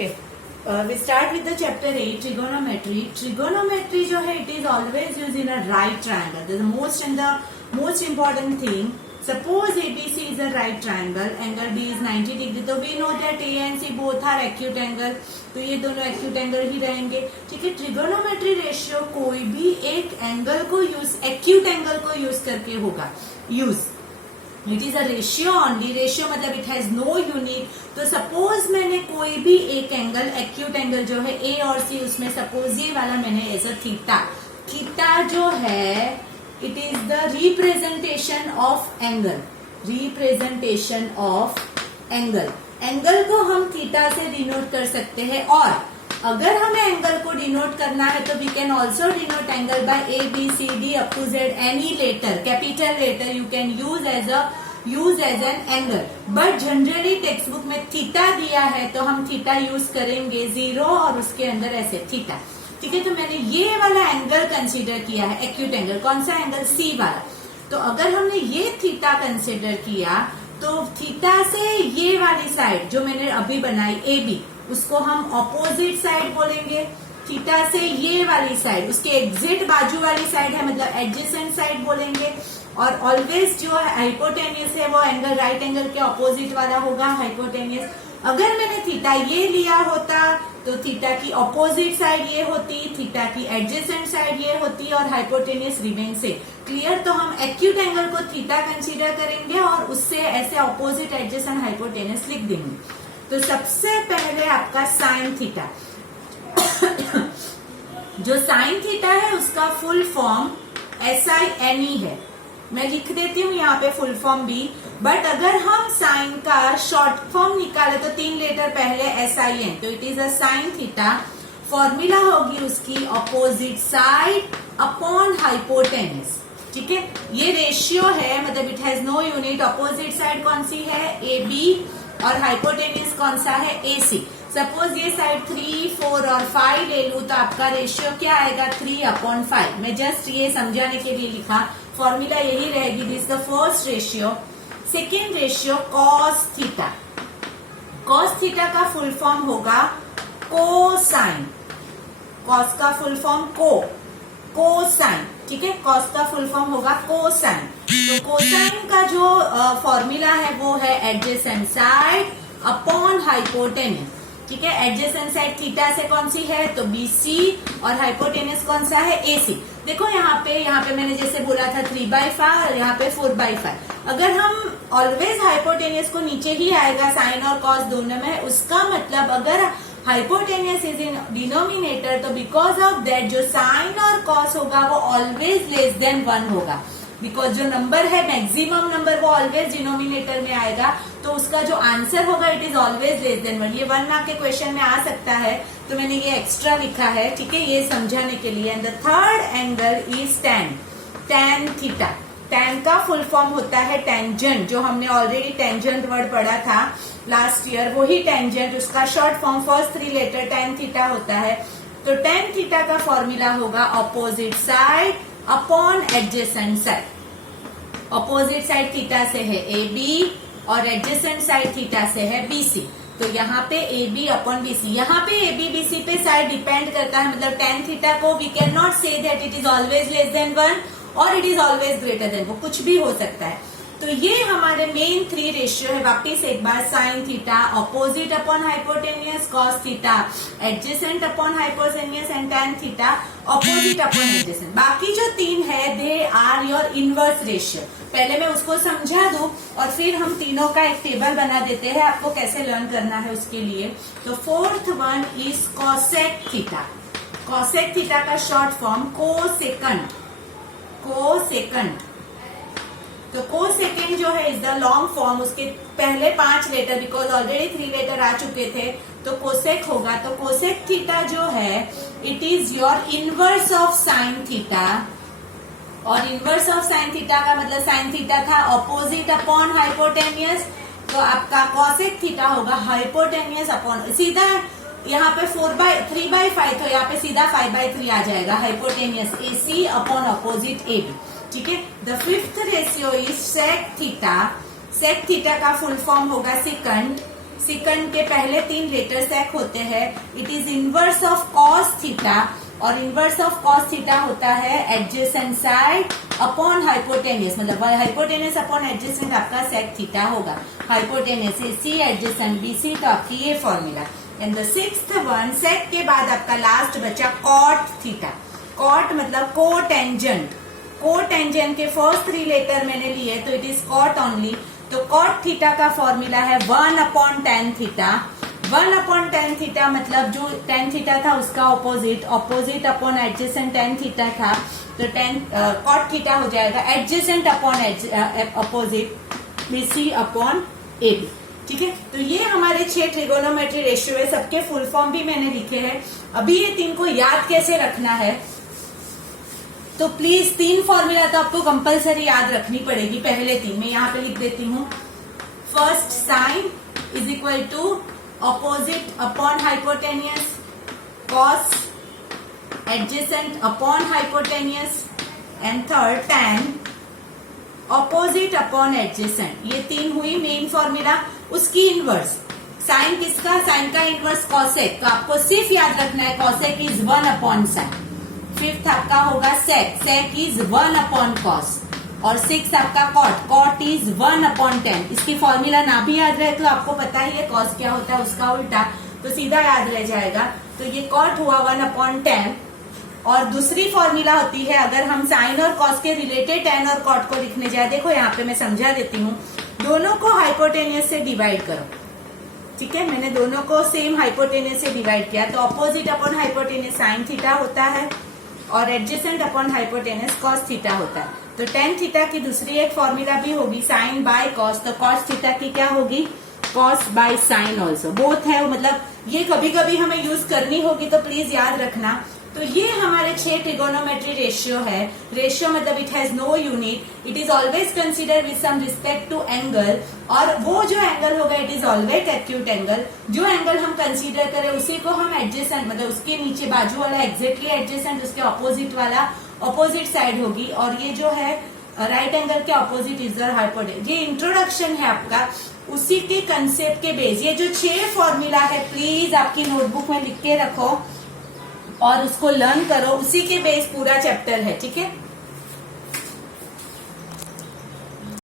Okay we start with the chapter 8 trigonometry. Trigonometry जो है it is always use in a right triangle. The most and the most important thing, suppose ABC is a right triangle, angle B is 90 degree, तो we know that A and C both are acute angle, तो ये दोनों acute angle ही रहेंगे। ठीक है, trigonometry ratio कोई भी एक एंगल को यूज, एक्यूट एंगल को यूज करके होगा use. It is a ratio only, ratio मतलब इट हैज नो यूनिट। तो सपोज मैंने कोई भी एक एंगल, एक्यूट एंगल जो है ए और सी, उसमें सपोज ये वाला मैंने एज अ थीटा, थीटा जो है it is the representation of angle, representation of angle. Angle को हम थीटा से डिनोट कर सकते हैं, और अगर हमें एंगल को डिनोट करना है तो we can also denote angle by A B C D up to Z, any letter, capital letter you can use as an angle. But generally textbook में थीटा दिया है तो हम थीटा यूज करेंगे 0 और उसके अंदर ऐसे थीटा। ठीक है, तो मैंने ये वाला एंगल कंसीडर किया है एक्यूट एंगल। कौन सा एंगल? सी वाला। तो अगर हमने ये थीटा कंसीडर किया तो थीटा से ये वाली साइड जो मैंने अभी बनाई ए बी, उसको हम ऑपोजिट साइड बोलेंगे। थीटा से ये वाली साइड, उसके एग्जिट बाजू वाली साइड है, मतलब एडजेसेंट साइड बोलेंगे। और ऑलवेज जो हाइपोटेनियस है वो एंगल राइट एंगल के ऑपोजिट वाला होगा, हाइपोटेनियस। अगर मैंने थीटा ये लिया होता तो थीटा की ऑपोजिट साइड ये होती, थीटा की एडजेसेंट साइड ये होती, और हाइपोटेनियस रिमेन से। क्लियर? तो हम एक्यूट एंगल को थीटा कंसीडर करेंगे और उससे ऐसे ऑपोजिट एडजेसेंट हाइपोटेनियस लिख देंगे। तो सबसे पहले आपका साइन थीटा जो साइन थीटा है उसका फुल फॉर्म SINE है। मैं लिख देती हूँ यहाँ पे फुल फॉर्म भी, बट अगर हम साइन का शॉर्ट फॉर्म निकाले तो 3 लेटर पहले SIN, तो it is a sine theta. Formula होगी उसकी ऑपोजिट साइड अपॉन हाइपोटेनियस। ठीक है, ये रेशियो है, मतलब it has no unit. Opposite side कौन सी है? AB, और हाइपोटेनियस कौन सा है? AC। सपोज ये साइड 3, 4 और 5 ले लू तो आपका रेशियो क्या आएगा? 3/5। मैं जस्ट ये समझाने के लिए लिखा, फॉर्मूला यही रहेगी। This the first ratio. Second ratio cos theta. Cos theta का फुल फॉर्म होगा कोसाइन। कॉस का फुल फॉर्म कोसाइन। ठीक है, कॉस का फुल फॉर्म होगा कोसाइन। तो कोसाइन का जो फॉर्मूला है वो है एडजेसेंट साइड अपॉन हाइपोटेनियस। ठीक है, एडजेसेंट साइड थीटा से कौन सी है? तो BC, और हाइपोटेनियस कौन सा है? AC। देखो यहाँ पे मैंने जैसे बोला था 3/5 और यहाँ पे 4/5। अगर हम ऑलवेज हाइपोटेनियस को नीचे ही आएगा साइन और कॉस दोनों में, उसका मतलब अगर हाइपोटेनियस इज इन डिनोमिनेटर तो बिकॉज ऑफ दैट जो साइन और कॉस होगा वो ऑलवेज लेस देन 1 होगा। बिकॉज जो नंबर है मैक्सिमम नंबर वो ऑलवेज डिनोमिनेटर में आएगा, तो उसका जो आंसर होगा it is always less than 1। ये 1 मार्क के क्वेश्चन में आ सकता है, तो मैंने ये एक्स्ट्रा लिखा है। ठीक है, ये समझाने के लिए। And the third angle is tan theta. Tan का फुल फॉर्म होता है टेंजेंट, जो हमने ऑलरेडी टेंजेंट वर्ड पढ़ा था लास्ट ईयर, वही टेंजेंट। उसका short form first 3 letter tan theta होता है। तो टैन थीटा का फॉर्मूला होगा opposite side upon adjacent side. Opposite side theta से है AB और एडजेसेंट साइड थीटा से है BC। तो यहाँ पे AB अपॉन BC, यहाँ पे AB BC पे साइड डिपेंड करता है, मतलब टैन थीटा को we can not say that it is always less than 1 और it is always greater than, वो कुछ भी हो सकता है। तो ये हमारे मेन 3 रेशियो है। वापिस एक बार, sine theta opposite upon hypotenuse, cos theta adjacent upon hypotenuse, and tan theta opposite upon adjacent. बाकी जो 3 है they are your inverse ratio. पहले मैं उसको समझा दूं और फिर हम तीनों का एक टेबल बना देते हैं, आपको कैसे लर्न करना है उसके लिए। तो fourth one is cosec theta. Cosec theta का शॉर्ट फॉर्म कोसेकंड। तो कोसेकेंड जो है इज द लॉन्ग फॉर्म, उसके पहले 5 लेटर, बिकॉज ऑलरेडी 3 लेटर आ चुके थे, तो कोसेक होगा। तो कोसेक थीटा जो है it is your inverse of sine theta, और इनवर्स ऑफ साइन थीटा का मतलब साइन थीटा था ऑपोजिट अपॉन हाइपोटेनियस, तो आपका कॉसेक थीटा होगा हाइपोटेनियस अपॉन, सीधा यहाँ पे 3/5 तो यहाँ पे सीधा 5/3 आ जाएगा, hypotenuse AC upon opposite AB। ठीक है, the fifth ratio is sec theta. Sec theta का फुल फॉर्म होगा सेकंड। सिकंड के पहले 3 लेटर सेक होते हैं, it is inverse of cos theta, और इनवर्स ऑफ कॉस थीटा होता है एडजेसेंट साइड अपॉन हाइपोटेनियस, मतलब हाइपोटेनियस अपॉन एडजेसेंट आपका सेक थीटा होगा। Hypotenuse A C, adjacent B C, तो आपकी ये formula. And the sixth one, सेक के बाद आपका लास्ट बचा कॉट थीटा। कॉट मतलब को टेंजेंट, को टेंजेंट के फर्स्ट 3 लेटर मैंने लिए तो इट इज कॉट ओनली। तो कॉट थीटा का फॉर्मूला है 1/tan थीटा। 1/tan थीटा मतलब जो tan थीटा था उसका opposite, opposite upon adjacent tan theta था, तो कॉट थीटा हो जाएगा adjacent upon opposite BC upon AB। ठीक है, तो ये हमारे 6 ट्रिगोनोमेट्री रेशियो है, सबके फुल फॉर्म भी मैंने लिखे हैं। अभी ये 3 को याद कैसे रखना है, तो प्लीज 3 फॉर्मूला तो आपको कंपलसरी याद रखनी पड़ेगी। पहले 3 मैं यहाँ पे लिख देती हूँ। First, sine is equal to opposite upon hypotenuse, cos adjacent upon hypotenuse, and third tan opposite upon adjacent. ये 3 हुई मेन फॉर्मूला। उसकी इनवर्स, साइन किसका, साइन का इनवर्स कॉसेक, तो आपको सिर्फ याद रखना है कॉसेक इज 1/sin। फिफ्थ आपका होगा सेक, सेक इज 1/cos, और 6 आपका कॉट, कॉट इज 1/tan। इसकी फॉर्मूला ना भी याद रहे तो आपको पता ही है कॉस क्या होता है, उसका उल्टा, तो सीधा याद रह जाएगा। तो ये कॉट हुआ 1/tan। और दूसरी फॉर्मूला होती है अगर हम साइन और कॉस के रिलेटेड tan और कॉट को लिखने जाए, देखो यहाँ पे मैं समझा देती हूँ। दोनों को हाइपोटेनियस से डिवाइड करो, ठीक है, मैंने दोनों को सेम हाइपोटेनियस से डिवाइड किया, तो opposite upon hypotenuse sine theta होता है और adjacent upon hypotenuse cos theta होता है। तो tan थीटा की दूसरी एक फॉर्मूला भी होगी साइन बाय कॉस, तो कॉस थीटा की क्या होगी, cos by sine also, both है, मतलब ये कभी कभी हमें यूज करनी होगी, तो प्लीज याद रखना। तो ये हमारे 6 ट्रिगोनोमेट्री रेशियो है। रेशियो मतलब it has no unit, it is always consider with some respect to angle, और वो जो एंगल होगा it is always acute angle. जो एंगल हम कंसीडर करें उसी को हम एडजेसेंट, मतलब उसके नीचे बाजू वाला एग्जैक्टली एडजेसेंट, उसके ऑपोजिट वाला ऑपोजिट साइड होगी, और ये जो है राइट एंगल के ऑपोजिट इज द हाइपोटेन्यूज। ये इंट्रोडक्शन है आपका, उसी के कंसेप्ट के बेस। ये जो 6 फॉर्मूला है प्लीज आपकी नोटबुक में लिख के रखो और उसको लर्न करो, उसी के बेस पूरा चैप्टर है, ठीक है।